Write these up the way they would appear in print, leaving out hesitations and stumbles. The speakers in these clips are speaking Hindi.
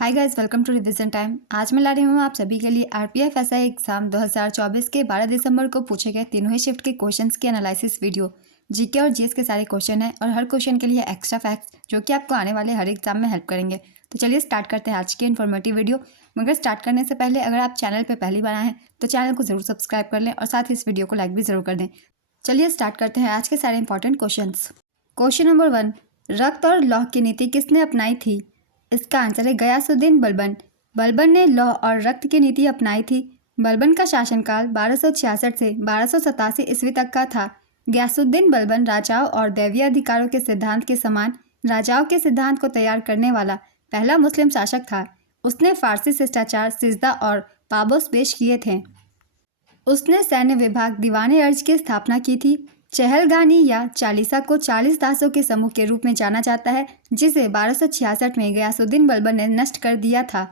Hi guys, welcome to revision time. आज मैं ला रही हूँ आप सभी के लिए आरपीएफ एसआई एग्जाम 2024 के 12 दिसंबर को पूछे गए तीनों ही शिफ्ट के क्वेश्चंस की एनालिसिस वीडियो। जीके और जीएस के सारे क्वेश्चन हैं और हर क्वेश्चन के लिए एक्स्ट्रा फैक्ट्स जो कि आपको आने वाले हर एग्जाम में हेल्प करेंगे। तो चलिए स्टार्ट करते हैं आज की इन्फॉर्मेटिव वीडियो। मगर स्टार्ट करने से पहले अगर आप चैनल पर पहली बार आए हैं तो चैनल को जरूर सब्सक्राइब कर लें और साथ ही इस वीडियो को लाइक भी जरूर कर दें। चलिए स्टार्ट करते हैं आज के सारे इंपॉर्टेंट क्वेश्चन। क्वेश्चन नंबर 1, रक्त और लौह की नीति किसने अपनाई थी? इसका आंसर है गयासुद्दीन बलबन। बलबन ने लौह और रक्त की नीति अपनाई थी। बलबन का शासनकाल 1266 से 1287 ईस्वी तक का था। गयासुद्दीन बलबन राजाओं और दैवीय अधिकारों के सिद्धांत के समान राजाओं के सिद्धांत को तैयार करने वाला पहला मुस्लिम शासक था। उसने फारसी शिष्टाचार, सिजदा और पाबोस पेश किए थे। उसने सैन्य विभाग दीवाने अर्ज की स्थापना की थी। चहलगानी या चालीसा को 40 दासों के समूह के रूप में जाना जाता है, जिसे 1266 में गयासुद्दीन बलबन ने नष्ट कर दिया था।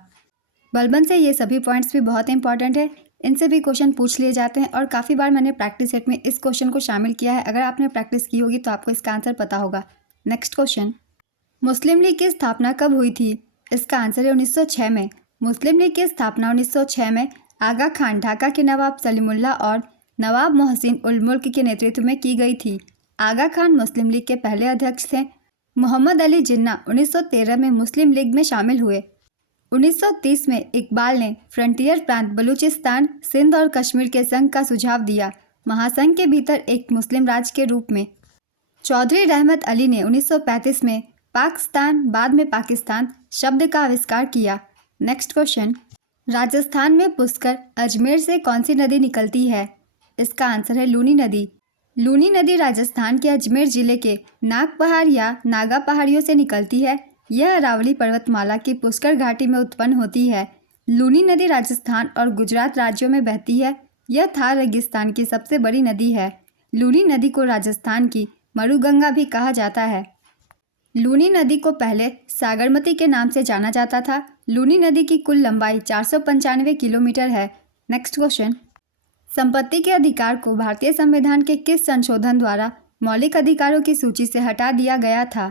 बलबन से ये सभी पॉइंट्स भी बहुत इंपॉर्टेंट है, इनसे भी क्वेश्चन पूछ लिए जाते हैं और काफ़ी बार मैंने प्रैक्टिस सेट में इस क्वेश्चन को शामिल किया है। अगर आपने प्रैक्टिस की होगी तो आपको इसका आंसर पता होगा। नेक्स्ट क्वेश्चन, मुस्लिम लीग की स्थापना कब हुई थी? इसका आंसर है 1906 में। मुस्लिम लीग की स्थापना 1906 में आगा खान, ढाका के नवाब सलीमुल्लाह और नवाब मोहसिन उल मुल्क के नेतृत्व में की गई थी। आगा खान मुस्लिम लीग के पहले अध्यक्ष थे। मोहम्मद अली जिन्ना 1913 में मुस्लिम लीग में शामिल हुए। 1930 में इकबाल ने फ्रंटियर प्रांत बलूचिस्तान, सिंध और कश्मीर के संघ का सुझाव दिया, महासंघ के भीतर एक मुस्लिम राज्य के रूप में। चौधरी रहमत अली ने 1935 में पाकिस्तान, बाद में पाकिस्तान शब्द का आविष्कार किया। नेक्स्ट क्वेश्चन, राजस्थान में पुष्कर अजमेर से कौन सी नदी निकलती है? इसका आंसर है लूनी नदी। लूनी नदी राजस्थान के अजमेर जिले के नाग पहाड़ या नागा पहाड़ियों से निकलती है। यह अरावली पर्वतमाला की पुष्कर घाटी में उत्पन्न होती है। लूनी नदी राजस्थान और गुजरात राज्यों में बहती है। यह थार रेगिस्तान की सबसे बड़ी नदी है। लूनी नदी को राजस्थान की मरुगंगा भी कहा जाता है। लूनी नदी को पहले सागरमती के नाम से जाना जाता था। लूनी नदी की कुल लंबाई 495 किलोमीटर है। नेक्स्ट क्वेश्चन, संपत्ति के अधिकार को भारतीय संविधान के किस संशोधन द्वारा मौलिक अधिकारों की सूची से हटा दिया गया था?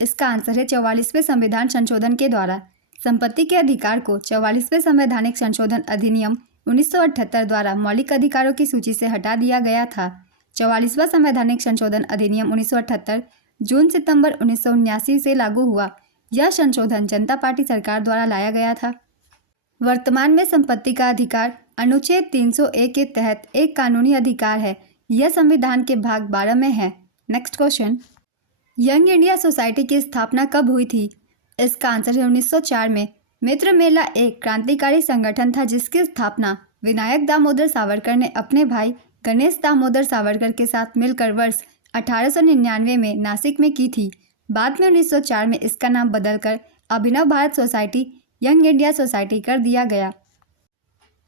इसका आंसर है 44वें संविधान संशोधन के द्वारा। संपत्ति के अधिकार को 44वें संवैधानिक संशोधन अधिनियम 1978 द्वारा मौलिक अधिकारों की सूची से हटा दिया गया था। 44वां संवैधानिक संशोधन अधिनियम 1978 जून-सितंबर 1979 से लागू हुआ। यह संशोधन जनता पार्टी सरकार द्वारा लाया गया था। वर्तमान में संपत्ति का अधिकार अनुच्छेद 301 के तहत एक कानूनी अधिकार है। यह संविधान के भाग 12 में है। Next question, young India society की स्थापना कब हुई थी? इसका आंसर है 1904 में। मित्र मेला एक क्रांतिकारी संगठन था जिसकी स्थापना विनायक दामोदर सावरकर ने अपने भाई गणेश दामोदर सावरकर के साथ मिलकर वर्ष 1899 में नासिक में की थी। बाद में 1904 में इसका नाम बदलकर Abhinav Bharat society, young India society कर दिया गया।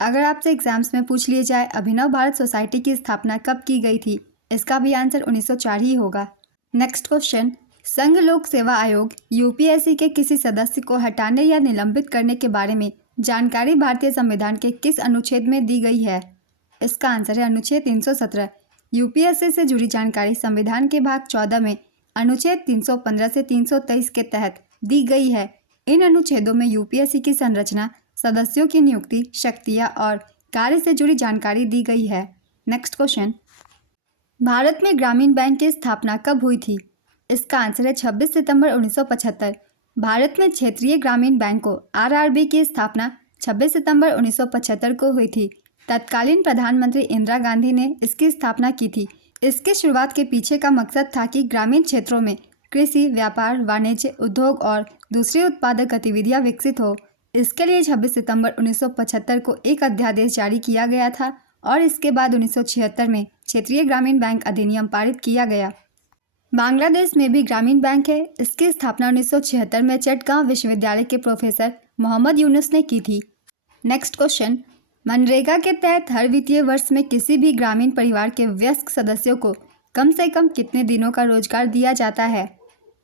अगर आपसे एग्जाम्स में पूछ लिए जाए अभिनव भारत सोसाइटी की स्थापना कब की गई थी, इसका भी आंसर 1904 ही होगा। नेक्स्ट क्वेश्चन, संघ लोक सेवा आयोग यूपीएससी के किसी सदस्य को हटाने या निलंबित करने के बारे में जानकारी भारतीय संविधान के किस अनुच्छेद में दी गई है? इसका आंसर है अनुच्छेद 317। यूपीएससी से जुड़ी जानकारी संविधान के भाग 14 में अनुच्छेद 315 से 323 के तहत दी गई है। इन अनुच्छेदों में यूपीएससी की संरचना, सदस्यों की नियुक्ति, शक्तियाँ और कार्य से जुड़ी जानकारी दी गई है। नेक्स्ट क्वेश्चन, भारत में ग्रामीण बैंक की स्थापना कब हुई थी? इसका आंसर है 26 सितंबर 1975। भारत में क्षेत्रीय ग्रामीण बैंकों आरआरबी की स्थापना 26 सितंबर 1975 को हुई थी। तत्कालीन प्रधानमंत्री इंदिरा गांधी ने इसकी स्थापना की थी। इसकी शुरुआत के पीछे का मकसद था कि ग्रामीण क्षेत्रों में कृषि, व्यापार, वाणिज्य, उद्योग और दूसरी उत्पादक गतिविधियाँ विकसित हो। इसके लिए 26 सितंबर 1975 को एक अध्यादेश जारी किया गया था और इसके बाद 1976 में क्षेत्रीय ग्रामीण बैंक अधिनियम पारित किया गया। बांग्लादेश में भी ग्रामीण बैंक है। इसकी स्थापना 1976 में चटगांव विश्वविद्यालय के प्रोफेसर मोहम्मद यूनुस ने की थी। नेक्स्ट क्वेश्चन, मनरेगा के तहत हर वित्तीय वर्ष में किसी भी ग्रामीण परिवार के वयस्क सदस्यों को कम से कम कितने दिनों का रोजगार दिया जाता है?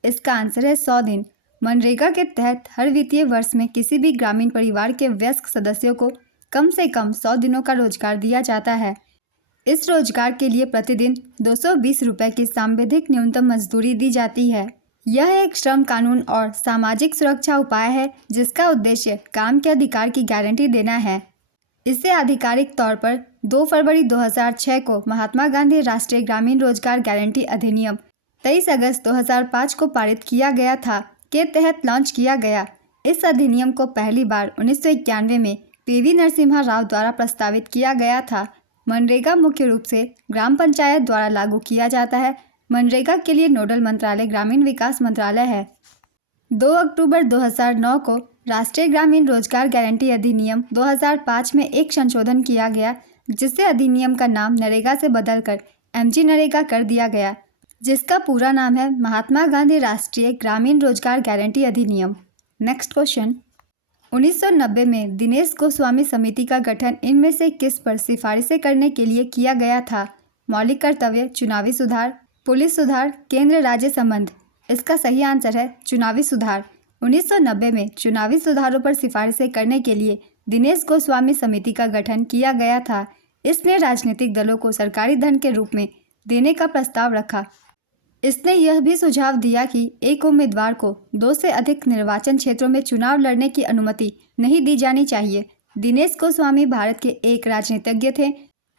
इसका आंसर है 100 दिन। मनरेगा के तहत हर वित्तीय वर्ष में किसी भी ग्रामीण परिवार के वयस्क सदस्यों को कम से कम 100 दिनों का रोजगार दिया जाता है। इस रोजगार के लिए प्रतिदिन 220 रुपये की सांविधिक न्यूनतम मजदूरी दी जाती है। यह एक श्रम कानून और सामाजिक सुरक्षा उपाय है जिसका उद्देश्य काम के अधिकार की गारंटी देना है। इसे आधिकारिक तौर पर 2 फरवरी 2006 को महात्मा गांधी राष्ट्रीय ग्रामीण रोजगार गारंटी अधिनियम 23 अगस्त 2005 को पारित किया गया था के तहत लॉन्च किया गया। इस अधिनियम को पहली बार 1991 में पीवी नरसिम्हा राव द्वारा प्रस्तावित किया गया था। मनरेगा मुख्य रूप से ग्राम पंचायत द्वारा लागू किया जाता है। मनरेगा के लिए नोडल मंत्रालय ग्रामीण विकास मंत्रालय है। 2 अक्टूबर 2009 को राष्ट्रीय ग्रामीण रोजगार गारंटी अधिनियम 2005 में एक संशोधन किया गया जिससे अधिनियम का नाम नरेगा से बदलकर एमजी नरेगा कर दिया गया, जिसका पूरा नाम है महात्मा गांधी राष्ट्रीय ग्रामीण रोजगार गारंटी अधिनियम। नेक्स्ट क्वेश्चन, 1990 में दिनेश गोस्वामी समिति का गठन इनमें से किस पर सिफारिशें करने के लिए किया गया था? मौलिक कर्तव्य, चुनावी सुधार, पुलिस सुधार, केंद्र राज्य संबंध। इसका सही आंसर है चुनावी सुधार। 1990 में चुनावी सुधारों पर सिफारिशें करने के लिए दिनेश गोस्वामी समिति का गठन किया गया था। इसने राजनीतिक दलों को सरकारी धन के रूप में देने का प्रस्ताव रखा। इसने यह भी सुझाव दिया कि एक उम्मीदवार को 2 से अधिक निर्वाचन क्षेत्रों में चुनाव लड़ने की अनुमति नहीं दी जानी चाहिए। दिनेश गोस्वामी भारत के एक राजनीतिज्ञ थे।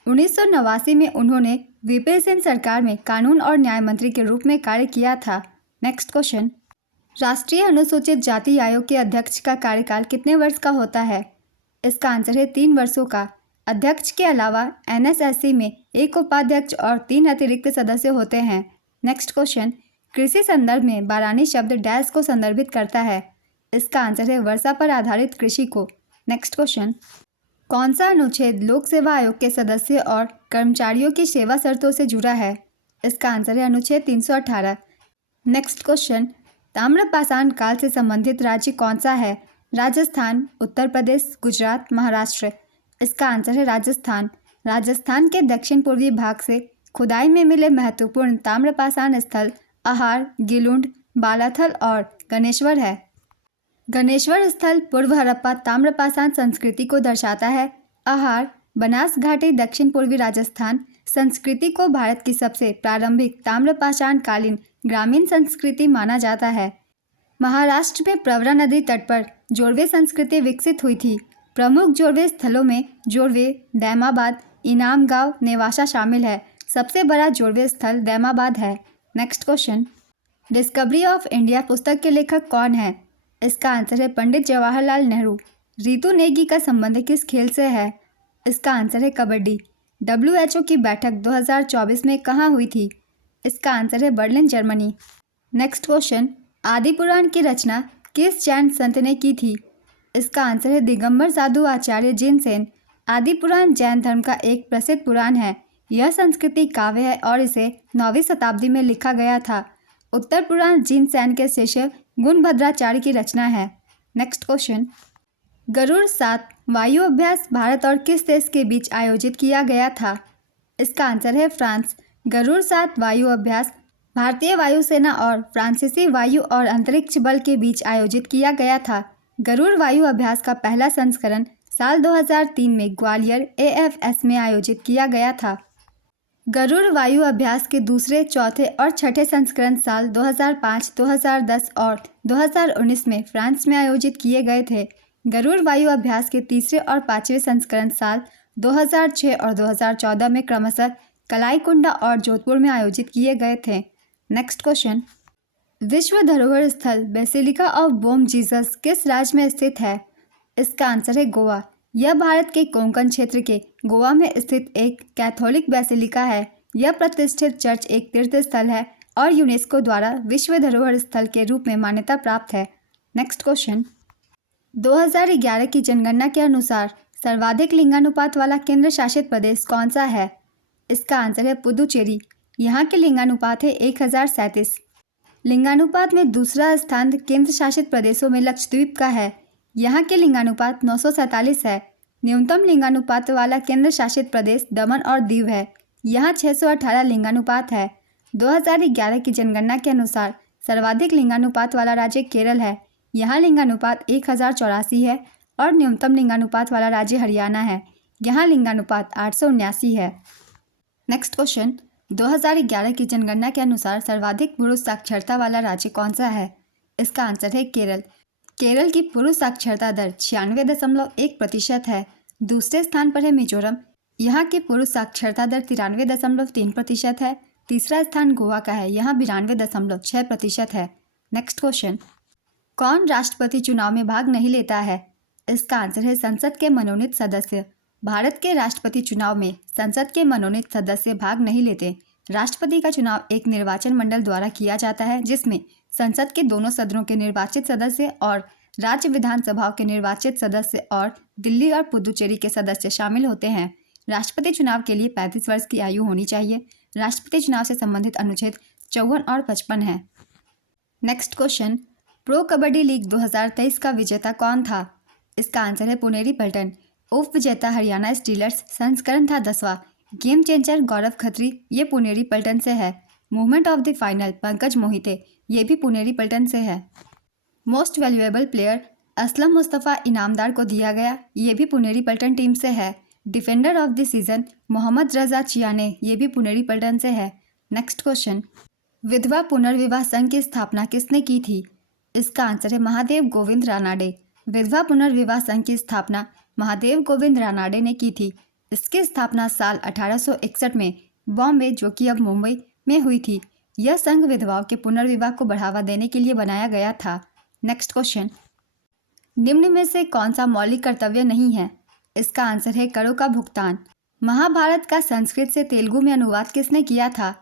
1989 में उन्होंने वीपी सिंह सरकार में कानून और न्याय मंत्री के रूप में कार्य किया था। नेक्स्ट क्वेश्चन, राष्ट्रीय अनुसूचित जाति आयोग के अध्यक्ष का कार्यकाल कितने वर्ष का होता है? इसका आंसर है 3 वर्षों का। अध्यक्ष के अलावा एनएसएससी में 1 उपाध्यक्ष और 3 अतिरिक्त सदस्य होते हैं। नेक्स्ट क्वेश्चन, कृषि संदर्भ में बारानी शब्द डैश को संदर्भित करता है? इसका आंसर है वर्षा पर आधारित कृषि को। नेक्स्ट क्वेश्चन, कौन सा अनुच्छेद लोक सेवा आयोग के सदस्य और कर्मचारियों की सेवा शर्तों से जुड़ा है? इसका आंसर है अनुच्छेद 318। नेक्स्ट क्वेश्चन, ताम्रपाषाण काल से संबंधित राज्य कौन सा है? राजस्थान, उत्तर प्रदेश, गुजरात, महाराष्ट्र। इसका आंसर है राजस्थान। राजस्थान के दक्षिण पूर्वी भाग से खुदाई में मिले महत्वपूर्ण ताम्रपाषाण स्थल आहार, गिलुंड, बालाथल और गणेश्वर है। गणेश्वर स्थल पूर्व हड़प्पा ताम्रपाषाण संस्कृति को दर्शाता है। आहार, बनास घाटी, दक्षिण पूर्वी राजस्थान संस्कृति को भारत की सबसे प्रारंभिक ताम्रपाषाण कालीन ग्रामीण संस्कृति माना जाता है। महाराष्ट्र में प्रवरा नदी तट पर जोड़वे संस्कृति विकसित हुई थी। प्रमुख जोड़वे स्थलों में जोड़वे, दैमाबाद, इनाम गांव, नेवासा शामिल है। सबसे बड़ा जोड़वे स्थल दैमाबाद है। Next question, discovery of India पुस्तक के लेखक कौन है? इसका आंसर है पंडित जवाहरलाल नेहरू। रितु नेगी का संबंध किस खेल से है? इसका आंसर है कबड्डी। WHO की बैठक 2024 में कहाँ हुई थी? इसका आंसर है बर्लिन, जर्मनी। नेक्स्ट क्वेश्चन, आदि पुराण की रचना किस जैन संत ने की थी? इसका आंसर है दिगंबर साधु आचार्य जिनसेन। आदि पुराण जैन धर्म का एक प्रसिद्ध पुराण है। यह संस्कृति काव्य है और इसे 9वीं शताब्दी में लिखा गया था। उत्तर पुराण जिनसेन के शिष्य गुणभद्राचार्य की रचना है। नेक्स्ट क्वेश्चन, गरुड़ 7 वायु अभ्यास भारत और किस देश के बीच आयोजित किया गया था? इसका आंसर है फ्रांस। गरुड़ 7 वायु अभ्यास भारतीय वायुसेना और फ्रांसीसी वायु और अंतरिक्ष बल के बीच आयोजित किया गया था। गरुड़ वायु अभ्यास का पहला संस्करण साल 2003 में ग्वालियर AFS में आयोजित किया गया था। गरुड़ वायु अभ्यास के दूसरे, चौथे और छठे संस्करण साल 2005, 2010 और 2019 में फ्रांस में आयोजित किए गए थे। गरुड़ वायु अभ्यास के तीसरे और 5वें संस्करण साल 2006 और 2014 में क्रमशः कलाईकुंडा और जोधपुर में आयोजित किए गए थे। नेक्स्ट क्वेश्चन, विश्व धरोहर स्थल बेसिलिका ऑफ बोम जीसस किस राज्य में स्थित है? इसका आंसर है गोवा। यह भारत के कोंकण क्षेत्र के गोवा में स्थित एक कैथोलिक बेसिलिका है। यह प्रतिष्ठित चर्च एक तीर्थ स्थल है और यूनेस्को द्वारा विश्व धरोहर स्थल के रूप में मान्यता प्राप्त है। नेक्स्ट क्वेश्चन, 2011 की जनगणना के अनुसार सर्वाधिक लिंगानुपात वाला केंद्र शासित प्रदेश कौन सा है? इसका आंसर है पुदुचेरी। यहाँ के लिंगानुपात है 1037। लिंगानुपात में दूसरा स्थान केंद्र शासित प्रदेशों में लक्षद्वीप का है। यहाँ के लिंगानुपात 947 है। न्यूनतम लिंगानुपात वाला केंद्र शासित प्रदेश दमन और दीव है। यहाँ 618 लिंगानुपात है। 2011 की जनगणना के अनुसार सर्वाधिक लिंगानुपात वाला राज्य केरल है। यहाँ लिंगानुपात 1084 है और न्यूनतम लिंगानुपात वाला राज्य हरियाणा है। यहाँ लिंगानुपात 879 है। नेक्स्ट क्वेश्चन, 2011 की जनगणना के अनुसार सर्वाधिक पुरुष साक्षरता वाला राज्य कौन सा है? इसका आंसर है केरल। केरल की पुरुष साक्षरता दर 96.1% है। दूसरे स्थान पर है मिजोरम। यहाँ की पुरुष साक्षरता दर 93.3% है। तीसरा स्थान गोवा का है, यहाँ 92.6% है। नेक्स्ट क्वेश्चन, कौन राष्ट्रपति चुनाव में भाग नहीं लेता है? इसका आंसर है संसद के मनोनीत सदस्य। भारत के राष्ट्रपति चुनाव में संसद के मनोनीत सदस्य भाग नहीं लेते। राष्ट्रपति का चुनाव एक निर्वाचन मंडल द्वारा किया जाता है, जिसमें संसद के दोनों सदनों के निर्वाचित सदस्य और राज्य विधानसभाओं के निर्वाचित सदस्य और दिल्ली और पुदुचेरी के सदस्य शामिल होते हैं। राष्ट्रपति चुनाव के लिए 35 वर्ष की आयु होनी चाहिए। राष्ट्रपति चुनाव से संबंधित अनुच्छेद 54 और 55 है। Next question, pro kabaddi league 2023 का विजेता कौन था? इसका आंसर है पुनेरी पल्टन। उप विजेता हरियाणा स्टीलर्स, संस्करण था 10वां। गेम चेंजर गौरव खत्री, ये पुनेरी पल्टन से है। Movement of the final Pankaj Mohite, ये भी पुनेरी पल्टन से है। Most valuable player Aslam Mustafa Inamdar को दिया गया, ये भी पुनेरी पल्टन टीम से है। Defender of the season Mohammad Reza Chiyaneh, ये भी पुनेरी पल्टन से है। नेक्स्ट क्वेश्चन, विधवा पुनर्विवाह संघ की स्थापना किसने की थी? इसका आंसर है महादेव गोविंद रानाडे। विधवा पुनर्विवाह संघ की स्थापना महादेव गोविंद रानाडे ने की थी। इसकी स्थापना साल 1861 में बॉम्बे, जो कि अब मुंबई में हुई थी। यह संघ विधवाओं के पुनर्विवाह को बढ़ावा देने के लिए बनाया गया था। नेक्स्ट क्वेश्चन, निम्न में से कौन सा मौलिक कर्तव्य नहीं है? इसका आंसर है करों का भुगतान। महाभारत का संस्कृत से तेलुगु में अनुवाद किसने किया था?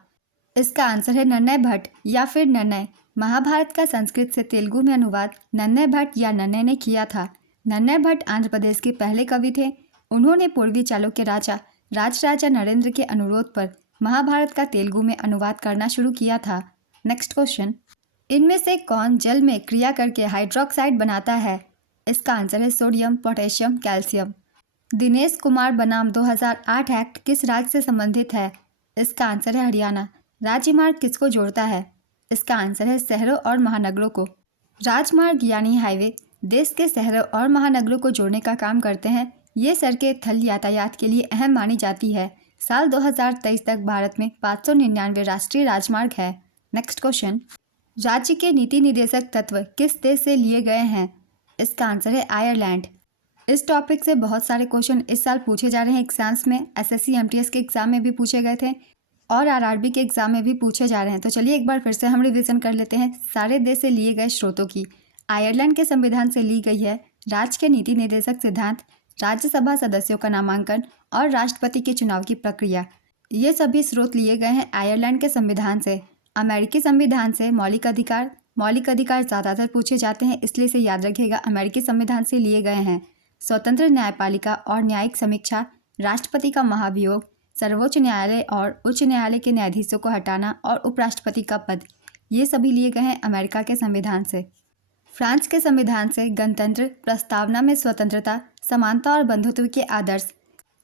इसका आंसर है नन्नय भट्ट या फिर नन्नय। महाभारत का संस्कृत से तेलुगु में अनुवाद नन्नय भट्ट या नन्नय ने किया था। नन्नय भट्ट आंध्र प्रदेश के पहले कवि थे। उन्होंने पूर्वी चालुक्य राजा राजराजा नरेंद्र के अनुरोध पर महाभारत का तेलुगु में अनुवाद करना शुरू किया था। नेक्स्ट क्वेश्चन, इनमें से कौन जल में क्रिया करके हाइड्रोक्साइड बनाता है? इसका आंसर है sodium, potassium, calcium. Dinesh Kumar बनाम 2008 एक्ट किस राज्य से संबंधित है? इसका आंसर है हरियाणा। राज्यमार्ग किसको जोड़ता है? इसका आंसर है शहरों और महानगरों को। राजमार्ग यानी हाईवे देश के शहरों और महानगरों को जोड़ने का काम करते हैं। ये सड़कें थल यातायात के लिए अहम मानी जाती है। साल 2023 तक भारत में 599 राष्ट्रीय राजमार्ग है। नेक्स्ट क्वेश्चन, राज्य के नीति निर्देशक तत्व किस देश से लिए गए हैं? इसका आंसर है आयरलैंड। इस टॉपिक से बहुत सारे क्वेश्चन इस साल पूछे जा रहे हैं एग्जाम्स में। एसएससी एमटीएस के एग्जाम में भी पूछे गए थे और आरआरबी के एग्जाम में भी पूछे जा रहे हैं। तो चलिए एक बार फिर से हम रिवीजन कर लेते हैं सारे देश से लिए गए स्रोतों की। आयरलैंड के संविधान से ली गई है राज्य के नीति निर्देशक सिद्धांत, राज्यसभा सदस्यों का नामांकन और राष्ट्रपति के चुनाव की प्रक्रिया। ये सभी स्रोत लिए गए हैं आयरलैंड के संविधान से। अमेरिकी संविधान से मौलिक अधिकार ज़्यादातर पूछे जाते हैं, इसलिए इसे याद रखिएगा, अमेरिकी संविधान से लिए गए हैं। स्वतंत्र न्यायपालिका और न्यायिक समीक्षा, राष्ट्रपति का महाभियोग, सर्वोच्च न्यायालय और उच्च न्यायालय के न्यायाधीशों को हटाना और उपराष्ट्रपति का पद, ये सभी लिए गए हैं अमेरिका के संविधान से। फ्रांस के संविधान से गणतंत्र, प्रस्तावना में स्वतंत्रता, समानता और बंधुत्व के आदर्श।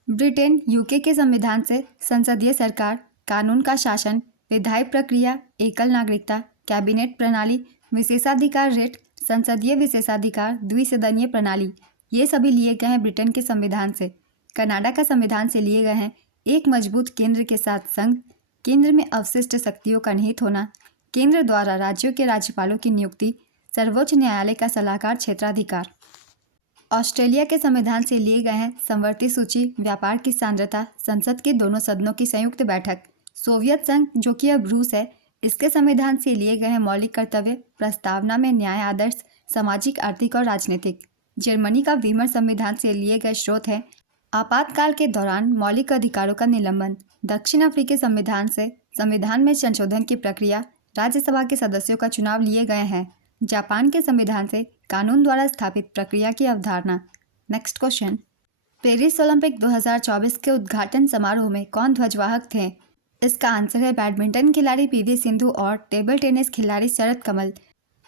ब्रिटेन यूके के संविधान से संसदीय सरकार, कानून का शासन, विधायी प्रक्रिया, एकल नागरिकता, कैबिनेट प्रणाली, विशेषाधिकार रेट, संसदीय विशेषाधिकार, द्विसदनीय प्रणाली, ये सभी लिए गए हैं ब्रिटेन के संविधान से। कनाडा का संविधान से लिए गए हैं एक मजबूत केंद्र के साथ संघ, केंद्र में अवशिष्ट शक्तियों का निहित होना, केंद्र द्वारा राज्यों के राज्यपालों की नियुक्ति, सर्वोच्च न्यायालय का सलाहकार क्षेत्राधिकार। ऑस्ट्रेलिया के संविधान से लिए गए हैं समवर्ती सूची, व्यापार की सांद्रता, संसद के दोनों सदनों की संयुक्त बैठक। सोवियत संघ, जो कि अब रूस है, इसके संविधान से लिए गए हैं मौलिक कर्तव्य, प्रस्तावना में न्याय आदर्श, सामाजिक, आर्थिक और राजनीतिक। जर्मनी का वीमर संविधान से लिए गए स्रोत हैं आपातकाल के दौरान मौलिक अधिकारों का निलंबन। दक्षिण अफ्रीकी संविधान से संविधान में संशोधन की प्रक्रिया, राज्यसभा के सदस्यों का चुनाव लिए गए हैं। जापान के संविधान से कानून द्वारा स्थापित प्रक्रिया की अवधारणा। नेक्स्ट क्वेश्चन, पेरिस ओलंपिक 2024 के उद्घाटन समारोह में कौन ध्वजवाहक थे? इसका आंसर है बैडमिंटन खिलाड़ी पीवी सिंधु और टेबल टेनिस खिलाड़ी शरद कमल।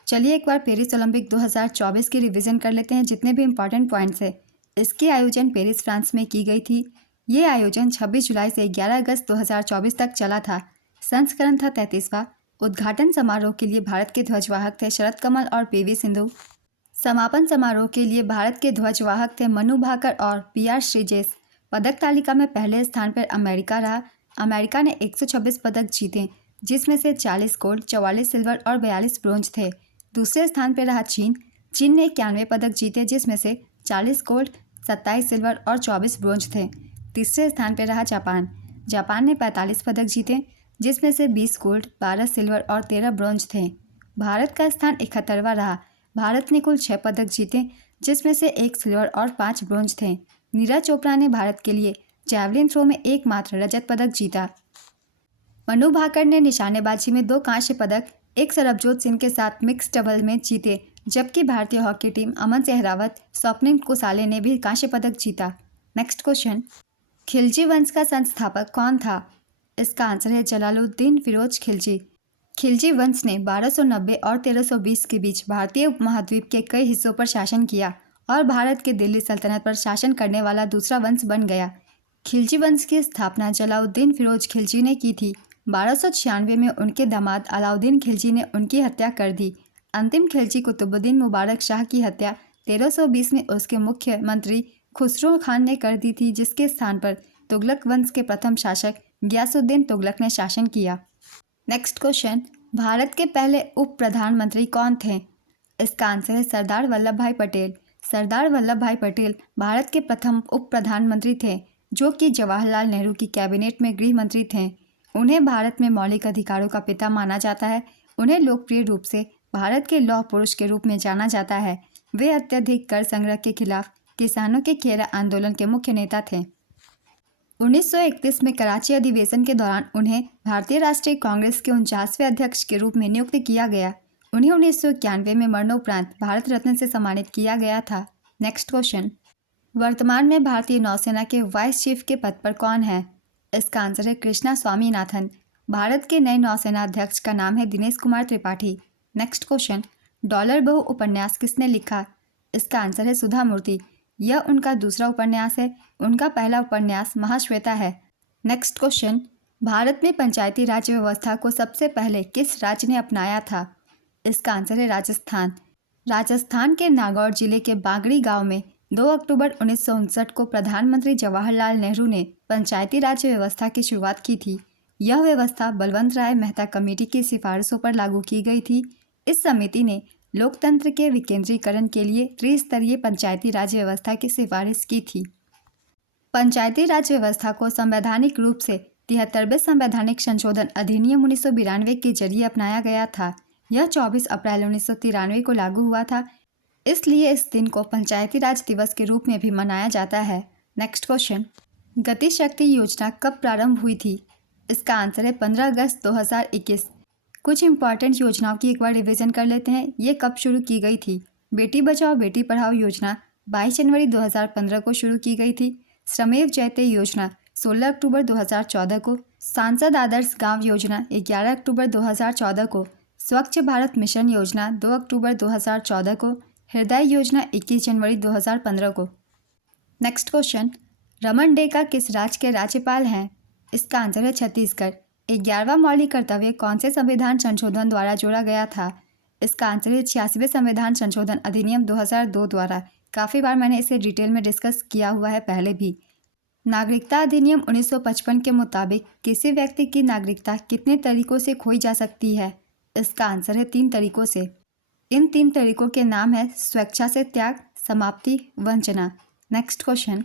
चलिए एक बार पेरिस ओलंपिक 2024 की रिवीजन कर लेते हैं जितने भी इंपॉर्टेंट पॉइंट्स है। इसकी आयोजन पेरिस फ्रांस में की गई थी। ये आयोजन 26 जुलाई से 11 अगस्त 2024 तक चला था। संस्करण था 33वां। उद्घाटन समारोह के लिए भारत के ध्वजवाहक थे शरद कमल और पीवी सिंधु। समापन समारोह के लिए भारत के ध्वजवाहक थे मनु भाकर और पीआर श्रीजेश। पदक तालिका में पहले स्थान पर अमेरिका रहा, अमेरिका ने 126 पदक जीते, जिसमें से 40 गोल्ड, 44 सिल्वर और 42 ब्रोंज थे। दूसरे स्थान पर रहा चीन। चीन ने 91 पदक जीते, जिसमें से 40 गोल्ड, 27 सिल्वर और 24 ब्रोंज थे। तीसरे स्थान पर रहा जापान। जापान ने 45 पदक जीते, जिसमें से 20 गोल्ड, 12 सिल्वर और 13 ब्रोंज थे। भारत का स्थान 71वां रहा। भारत ने कुल 6 पदक जीते, जिसमें से 1 सिल्वर और 5 ब्रोंज थे। नीरज चोपड़ा ने भारत के लिए जैवलिन थ्रो में एकमात्र रजत पदक जीता। मनु भाकर ने निशानेबाजी में 2 कांस्य पदक एक सरबजोत सिंह के साथ मिक्स डबल में जीते, जबकि भारतीय हॉकी टीम अमन सहरावत, स्वप्निल कुसाले ने भी कांस्य पदक जीता। नेक्स्ट क्वेश्चन, खिलजी वंश का संस्थापक कौन था? इसका आंसर है जलालुद्दीन फिरोज खिलजी। खिलजी वंश ने 1290 और 1320 के बीच भारतीय उपमहाद्वीप के कई हिस्सों पर शासन किया और भारत के दिल्ली सल्तनत पर शासन करने वाला दूसरा वंश बन गया। खिलजी वंश की स्थापना जलालुद्दीन फिरोज खिलजी ने की थी। 1296 में उनके दामाद अलाउद्दीन खिलजी ने उनकी हत्या कर दी। अंतिम खिलजी कुतुबुद्दीन मुबारक शाह की हत्या 1320 में उसके मुख्यमंत्री खुसरो खान ने कर दी थी, जिसके स्थान पर तुगलक वंश के प्रथम शासक गियासुद्दीन तुगलक ने शासन किया। नेक्स्ट क्वेश्चन, भारत के पहले उप प्रधानमंत्री कौन थे? इसका आंसर है सरदार वल्लभ भाई पटेल। सरदार वल्लभ भाई पटेल भारत के प्रथम उप प्रधानमंत्री थे, जो कि जवाहरलाल नेहरू की कैबिनेट में गृह मंत्री थे। उन्हें भारत में मौलिक अधिकारों का पिता माना जाता है। उन्हें लोकप्रिय रूप से भारत के लौह पुरुष के रूप में जाना जाता है। वे अत्यधिक कर संग्रह के खिलाफ किसानों के खेरा आंदोलन के मुख्य नेता थे। 1931 में कराची अधिवेशन के दौरान उन्हें भारतीय राष्ट्रीय कांग्रेस के 49वें अध्यक्ष के रूप में नियुक्त किया गया। उन्हें 1991 में मरणोपरांत भारत रत्न से सम्मानित किया गया था। नेक्स्ट क्वेश्चन, वर्तमान में भारतीय नौसेना के वाइस चीफ के पद पर कौन है? इसका आंसर है कृष्णा स्वामीनाथन। भारत के नए नौसेना अध्यक्ष का नाम है Dinesh Kumar Tripathi. Next question, dollar बहु उपन्यास किसने लिखा? इसका आंसर है सुधा मूर्ति। यह उनका दूसरा उपन्यास है। उनका पहला उपन्यास महाश्वेता है। नेक्स्ट क्वेश्चन, भारत में पंचायती राज व्यवस्था को सबसे पहले किस राज्य ने अपनाया था? इसका आंसर है राजस्थान। राजस्थान के नागौर जिले के बागड़ी गांव में 2 अक्टूबर 1959 को प्रधानमंत्री जवाहरलाल नेहरू ने पंचायती राज व्यवस्था की शुरुआत की थी। यह व्यवस्था बलवंत राय मेहता कमेटी की सिफारिशों पर लागू की गई थी। इस समिति ने लोकतंत्र के विकेंद्रीकरण के लिए त्रिस्तरीय पंचायती राज व्यवस्था की सिफारिश की थी। पंचायती राज व्यवस्था को संवैधानिक रूप से 73वें संवैधानिक संशोधन अधिनियम 1992 के जरिए अपनाया गया था। यह 24 अप्रैल 1993 को लागू हुआ था, इसलिए इस दिन को पंचायती राज दिवस के रूप में भी मनाया जाता है। नेक्स्ट क्वेश्चन, गति शक्ति योजना कब प्रारंभ हुई थी? इसका आंसर है 15 अगस्त 2021। कुछ इंपॉर्टेंट योजनाओं की एक बार रिवीजन कर लेते हैं। ये कब शुरू की गई थी? बेटी बचाओ बेटी पढ़ाओ योजना 22 जनवरी 2015 को शुरू की गई थी। श्रमेव जयते योजना 16 अक्टूबर 2014 को। सांसद आदर्श गांव योजना 11 अक्टूबर 2014 को। स्वच्छ भारत मिशन योजना 2 अक्टूबर 2014 को। हृदय योजना 21 जनवरी 2015 को। नेक्स्ट क्वेश्चन, रमन डेका किस राज्य के राज्यपाल हैं? इसका आंसर है छत्तीसगढ़। 11वां मौलिक कर्तव्य कौन से संविधान संशोधन द्वारा जोड़ा गया था? इसका आंसर है 86वें संविधान संशोधन अधिनियम 2002 द्वारा। काफ़ी बार मैंने इसे डिटेल में डिस्कस किया हुआ है पहले भी। नागरिकता अधिनियम 1955 के मुताबिक किसी व्यक्ति की नागरिकता कितने तरीकों से खोई जा सकती है? इसका आंसर है 3 तरीकों से। इन 3 तरीकों के नाम है स्वेच्छा से त्याग, समाप्ति, वंचना। नेक्स्ट क्वेश्चन,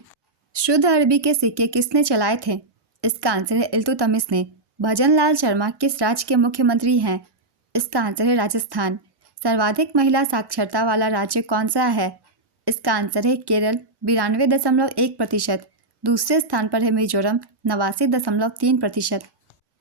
शुद्ध अरबी के सिक्के किसने चलाए थे? इसका आंसर है इल्तुतमिश ने। भजन लाल शर्मा किस राज्य के मुख्यमंत्री हैं? इसका आंसर है राजस्थान। सर्वाधिक महिला साक्षरता वाला राज्य कौन सा है? इसका आंसर है केरल 92.1%। दूसरे स्थान पर है मिजोरम 89.3%।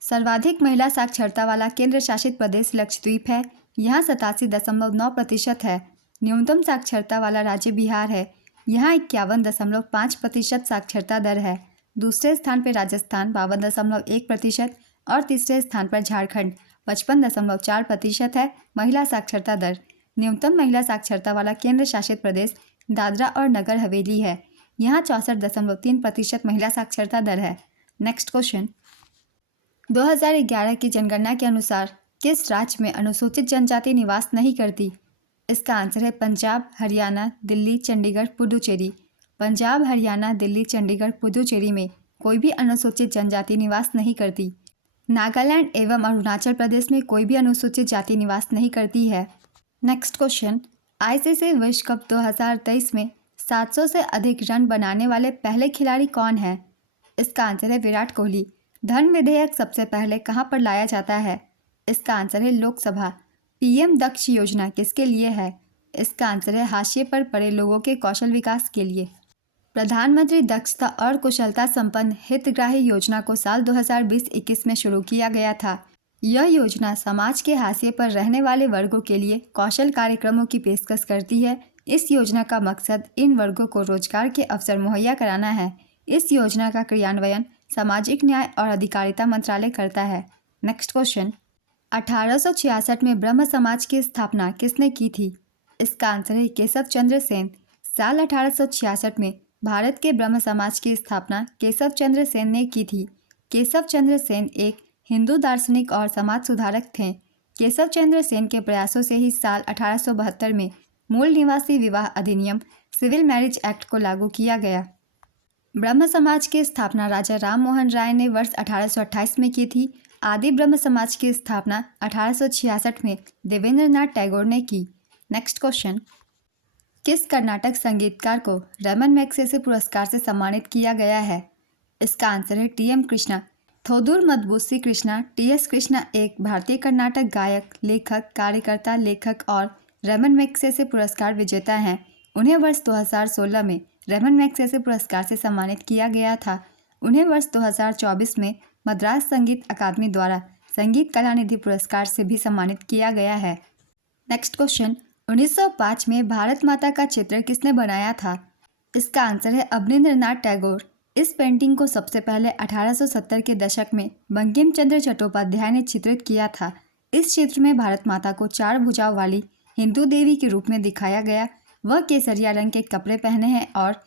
सर्वाधिक महिला साक्षरता वाला केंद्र शासित प्रदेश लक्षद्वीप है। यहाँ 87.9% है। न्यूनतम साक्षरता वाला राज्य बिहार है। यहाँ 51.5% साक्षरता दर है। दूसरे स्थान पर राजस्थान 52.1% और तीसरे स्थान पर झारखंड 55.4% है महिला साक्षरता दर। न्यूनतम महिला साक्षरता वाला केंद्र शासित प्रदेश दादरा और नगर हवेली है। यहाँ 64.3% महिला साक्षरता दर है। नेक्स्ट क्वेश्चन, 2011 की जनगणना के अनुसार किस राज्य में अनुसूचित जनजाति निवास नहीं करती? इसका आंसर है पंजाब, हरियाणा, दिल्ली, चंडीगढ़, पुडुचेरी। पंजाब, हरियाणा, दिल्ली, चंडीगढ़, पुडुचेरी में कोई भी अनुसूचित जनजाति निवास नहीं करती। नागालैंड एवं अरुणाचल प्रदेश में कोई भी अनुसूचित जाति निवास नहीं करती है। नेक्स्ट क्वेश्चन, आईसीसी विश्व कप 2023 में 700 से अधिक रन बनाने वाले पहले खिलाड़ी कौन है? इसका आंसर है विराट कोहली। धन विधेयक सबसे पहले कहां पर लाया जाता है? इसका आंसर है लोकसभा। पीएम दक्ष योजना किसके लिए है? इसका आंसर है हाशिए पर पड़े लोगों के कौशल विकास के लिए। प्रधानमंत्री दक्षता और कुशलता संपन्न हितग्राही योजना को साल 2020-21 में शुरू किया गया था। यह योजना समाज के हाशिए पर रहने वाले वर्गों के लिए कौशल कार्यक्रमों की पेशकश करती है। इस योजना का मकसद इन वर्गों को रोजगार के अवसर मुहैया कराना है। इस योजना का क्रियान्वयन सामाजिक न्याय और अधिकारिता मंत्रालय करता है। नेक्स्ट क्वेश्चन, 1866 में ब्रह्म समाज की स्थापना किसने की थी? इसका आंसर है केशव चंद्र सेन। साल 1866 में भारत के ब्रह्म समाज की स्थापना केशव चंद्र सेन ने की थी। केशव चंद्र सेन एक हिंदू दार्शनिक और समाज सुधारक थे। केशव चंद्र सेन के प्रयासों से ही साल 1872 में मूल निवासी विवाह अधिनियम सिविल मैरिज एक्ट को लागू किया गया। ब्रह्म समाज की स्थापना राजा राम मोहन राय ने वर्ष 1828 में की थी। आदि ब्रह्म समाज की स्थापना 1866 में देवेंद्रनाथ टैगोर ने की। नेक्स्ट क्वेश्चन, किस कर्नाटक संगीतकार को रमन मैग्सेसे पुरस्कार से सम्मानित किया गया है? इसका आंसर है टीएम कृष्णा। थोदुर मदबुसी कृष्णा टीएस कृष्णा एक भारतीय कर्नाटक गायक, लेखक, कार्यकर्ता, लेखक और रमन मैग्सेसे पुरस्कार विजेता हैं। उन्हें वर्ष 2016 में रमन मैग्सेसे पुरस्कार से सम्मानित किया गया था। उन्हें वर्ष 2024 में मद्रास संगीत अकादमी द्वारा संगीत कलानिधि पुरस्कार से भी सम्मानित किया गया है। नेक्स्ट क्वेश्चन, 1905 में भारत माता का चित्र किसने बनाया था? इसका आंसर है अवनींद्रनाथ टैगोर। इस पेंटिंग को सबसे पहले 1870 के दशक में बंकिम चंद्र चट्टोपाध्याय ने चित्रित किया था। इस चित्र में भारत माता को 4 भुजाओं वाली हिंदू देवी के रूप में दिखाया गया। वह केसरिया रंग के कपड़े पहने हैं और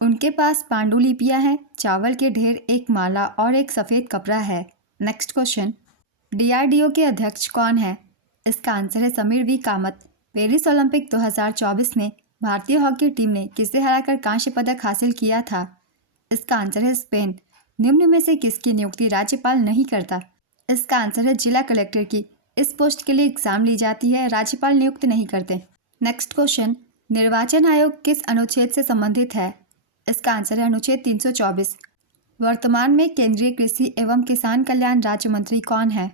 उनके पास पांडुलिपियां हैं, चावल के ढेर, एक माला और एक सफ़ेद कपड़ा है। नेक्स्ट क्वेश्चन, डीआरडीओ के अध्यक्ष कौन है? इसका आंसर है Sameer V Kamat. Paris Olympic 2024 में भारतीय हॉकी टीम ने किसे हराकर कांस्य पदक हासिल किया था? इसका आंसर है स्पेन। निम्न में से किसकी नियुक्ति राज्यपाल नहीं करता? इसका आंसर है जिला कलेक्टर की। इस पोस्ट के लिए एग्जाम ली जाती है, राज्यपाल नियुक्त नहीं करते। नेक्स्ट क्वेश्चन, निर्वाचन आयोग किस अनुच्छेद से संबंधित है? इसका आंसर है अनुच्छेद 324। वर्तमान में केंद्रीय कृषि एवं किसान कल्याण राज्य मंत्री कौन है?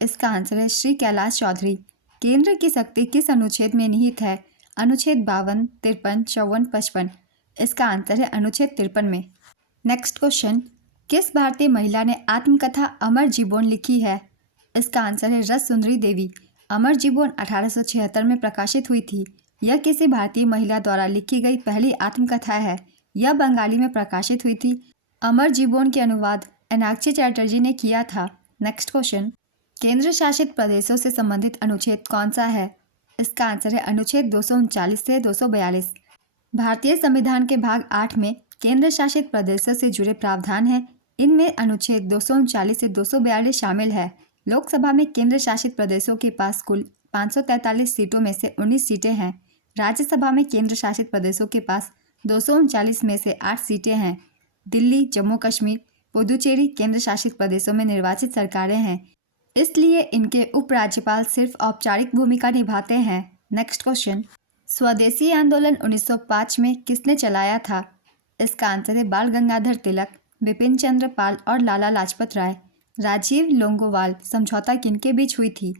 इसका आंसर है श्री कैलाश चौधरी। केंद्र की शक्ति किस अनुच्छेद में निहित है? अनुच्छेद 52, 53, 54, 55। इसका आंसर है अनुच्छेद 53 में। नेक्स्ट क्वेश्चन, किस भारतीय महिला ने आत्मकथा अमर जीवन लिखी है? इसका आंसर है रस सुंदरी देवी। अमर जीवन 1876 में प्रकाशित हुई थी। यह किसी भारतीय महिला द्वारा लिखी गई पहली आत्मकथा है। यह बंगाली में प्रकाशित हुई थी। अमर जीवन के अनुवाद एनाक्षी चैटर्जी ने किया था। नेक्स्ट क्वेश्चन, केंद्र शासित प्रदेशों से संबंधित अनुच्छेद कौन सा है? इसका आंसर है अनुच्छेद 239 से 242। भारतीय संविधान के भाग 8 में केंद्र शासित प्रदेशों से जुड़े प्रावधान हैं। इनमें अनुच्छेद 239 से 242 शामिल है। लोकसभा में केंद्र शासित प्रदेशों के पास कुल 543 सीटों में से 19 सीटें हैं। राज्यसभा में केंद्र शासित प्रदेशों के पास 239 में से 8 सीटें हैं। दिल्ली, जम्मू कश्मीर, पुदुचेरी केंद्र शासित प्रदेशों में निर्वाचित सरकारें हैं, इसलिए इनके उपराज्यपाल सिर्फ औपचारिक भूमिका निभाते हैं। नेक्स्ट क्वेश्चन, स्वदेशी आंदोलन 1905 में किसने चलाया था? इसका आंसर है बाल गंगाधर तिलक, बिपिन चंद्र पाल और लाला लाजपत राय। राजीव लोंगोवाल समझौता किनके बीच हुई थी?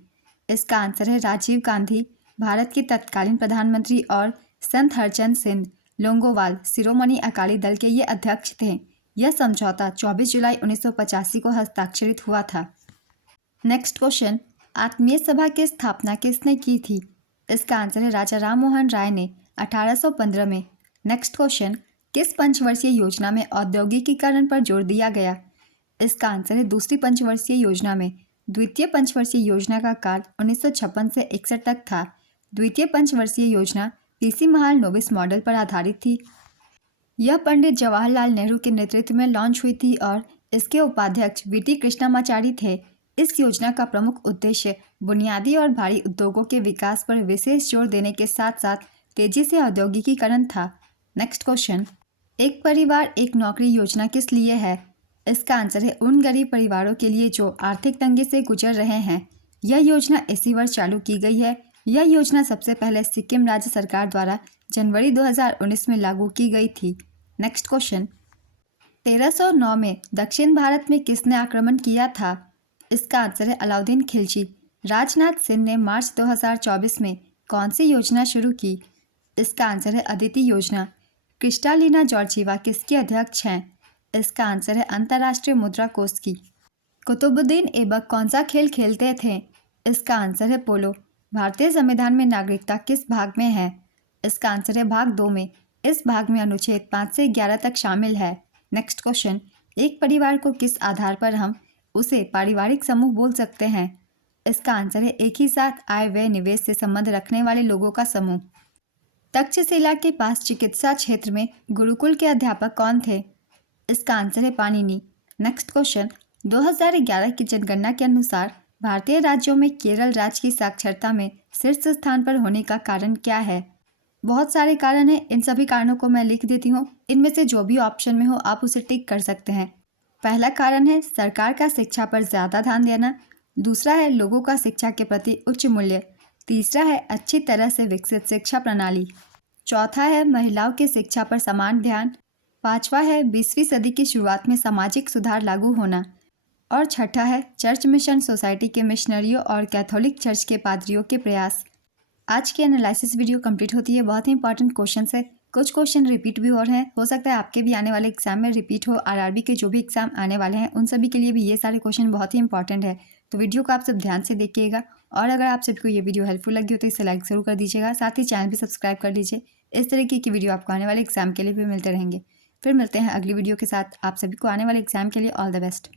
इसका आंसर है राजीव गांधी, भारत के तत्कालीन प्रधानमंत्री, और संत हरचंद सिंह लोंगोवाल शिरोमणि अकाली दल के ये अध्यक्ष थे। यह समझौता 24 जुलाई 1985 को हस्ताक्षरित हुआ था। नेक्स्ट क्वेश्चन, आत्मीय सभा की स्थापना किसने की थी? इसका आंसर है राजा राम मोहन राय ने 1815 में। नेक्स्ट क्वेश्चन, किस पंचवर्षीय योजना में औद्योगिकीकरण पर जोर दिया गया? इसका आंसर है दूसरी पंचवर्षीय योजना में। द्वितीय पंचवर्षीय योजना का काल 1956 से 61 तक था। द्वितीय पंचवर्षीय योजना पीसी महाल नोबिस मॉडल पर आधारित थी। यह पंडित जवाहरलाल नेहरू के नेतृत्व में लॉन्च हुई थी और इसके उपाध्यक्ष वीटी कृष्णमाचारी थे। इस योजना का प्रमुख उद्देश्य बुनियादी और भारी उद्योगों के विकास पर विशेष जोर देने के साथ साथ तेजी से औद्योगिकीकरण था। नेक्स्ट क्वेश्चन, एक परिवार एक नौकरी योजना किस लिए है? इसका आंसर है उन गरीब परिवारों के लिए जो आर्थिक तंगी से गुजर रहे हैं। यह योजना इसी वर्ष चालू की गई है। यह योजना सबसे पहले सिक्किम राज्य सरकार द्वारा जनवरी 2019 में लागू की गई थी। नेक्स्ट क्वेश्चन, 1309 में दक्षिण भारत में किसने आक्रमण किया था? इसका आंसर है अलाउद्दीन खिलजी। राजनाथ सिंह ने मार्च 2024 में कौन सी योजना शुरू की? इसका आंसर है अदिति योजना। क्रिस्टालिना जॉर्जीवा किसकी अध्यक्ष हैं? इसका आंसर है अंतर्राष्ट्रीय मुद्रा कोष की। कुतुबुद्दीन ऐबक कौन सा खेल खेलते थे? इसका आंसर है पोलो। भारतीय संविधान में नागरिकता किस भाग में है? इसका आंसर है भाग 2 में। इस भाग में अनुच्छेद 5 से 11 तक शामिल है। नेक्स्ट क्वेश्चन, एक परिवार को किस आधार पर हम उसे पारिवारिक समूह बोल सकते हैं? इसका आंसर है एक ही साथ आय व्यय निवेश से संबंध रखने वाले लोगों का समूह। तक्षशिला के पास चिकित्सा क्षेत्र में गुरुकुल के अध्यापक कौन थे? इसका आंसर है पाणिनि। नेक्स्ट क्वेश्चन, 2011 की जनगणना के अनुसार भारतीय राज्यों में केरल राज्य की साक्षरता में शीर्ष स्थान पर होने का कारण क्या है? बहुत सारे कारण हैं, इन सभी कारणों को मैं लिख देती हूँ। इनमें से जो भी ऑप्शन में हो आप उसे टिक कर सकते हैं। पहला कारण है सरकार का शिक्षा पर ज़्यादा ध्यान देना। दूसरा है लोगों का शिक्षा के प्रति उच्च मूल्य। तीसरा है अच्छी तरह से विकसित शिक्षा प्रणाली। चौथा है महिलाओं की शिक्षा पर समान ध्यान। पांचवा है 20वीं सदी की शुरुआत में सामाजिक सुधार लागू होना। और छठा है चर्च मिशन सोसाइटी के मिशनरियों और कैथोलिक चर्च के पादरियों के प्रयास। आज की एनालिसिस वीडियो कंप्लीट होती है। बहुत ही इंपॉर्टेंट क्वेश्चन है, कुछ क्वेश्चन रिपीट भी हो रहे हैं। हो सकता है आपके भी आने वाले एग्जाम में रिपीट हो। आरआरबी के जो भी एग्जाम आने वाले हैं उन सभी के लिए भी ये सारे क्वेश्चन बहुत ही इंपॉर्टेंट है। तो वीडियो को आप सब ध्यान से देखिएगा और अगर आप सबको ये वीडियो हेल्पफुल लगी हो तो इसे लाइक जरूर कर दीजिएगा। साथ ही चैनल भी सब्सक्राइब कर लीजिए। इस तरीके की वीडियो आपको आने वाले एग्जाम के लिए भी मिलते रहेंगे। फिर मिलते हैं अगली वीडियो के साथ। आप सभी को आने वाले एग्जाम के लिए ऑल द बेस्ट।